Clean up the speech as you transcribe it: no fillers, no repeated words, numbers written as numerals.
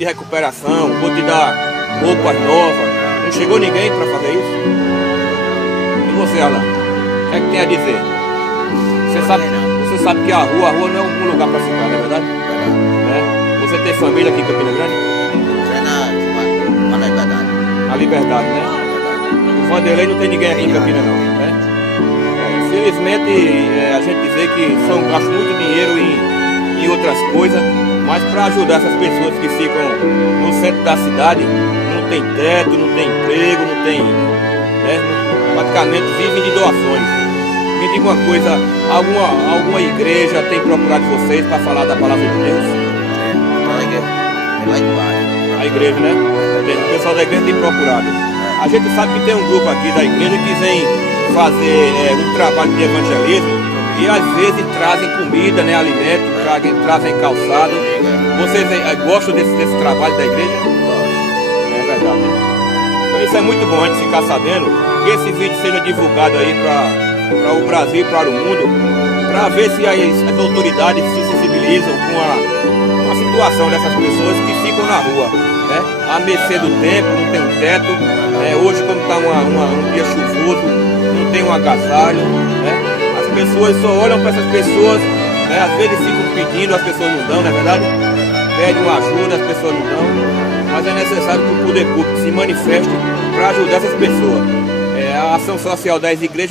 de recuperação, vou te dar roupas novas. Não chegou ninguém para fazer isso? E você, Alan? O que é que tem a dizer? Você sabe que a rua não é um bom lugar para ficar, não é verdade? É? Você tem família aqui em Campina Grande? Na Liberdade. A Liberdade, né? O Vanderlei não tem ninguém aqui em Campina não, né? Infelizmente a gente dizer que gasta muito dinheiro em outras coisas, mas para ajudar essas pessoas que ficam no centro da cidade, não tem teto, não tem emprego, não tem, né? Praticamente vivem de doações. Me diga uma coisa, alguma igreja tem procurado vocês para falar da palavra de Deus? Lá embaixo. A igreja, né? O pessoal da igreja tem procurado. A gente sabe que tem um grupo aqui da igreja que vem fazer um trabalho de evangelismo e às vezes trazem comida, né, alimento, trazem calçado. Vocês gostam desse trabalho da igreja? É verdade. Então isso é muito bom a gente ficar sabendo, que esse vídeo seja divulgado aí para o Brasil e para o mundo, para ver se as autoridades se sensibilizam com a situação dessas pessoas que ficam na rua, né? À mercê do tempo, não tem um teto, hoje como está um dia chuvoso, não tem um agasalho, né? As pessoas só olham para essas pessoas, né? Às vezes ficam pedindo, as pessoas não dão, não é verdade? Pedem uma ajuda, as pessoas não dão, mas é necessário que o poder público se manifeste para ajudar essas pessoas. A ação social das igrejas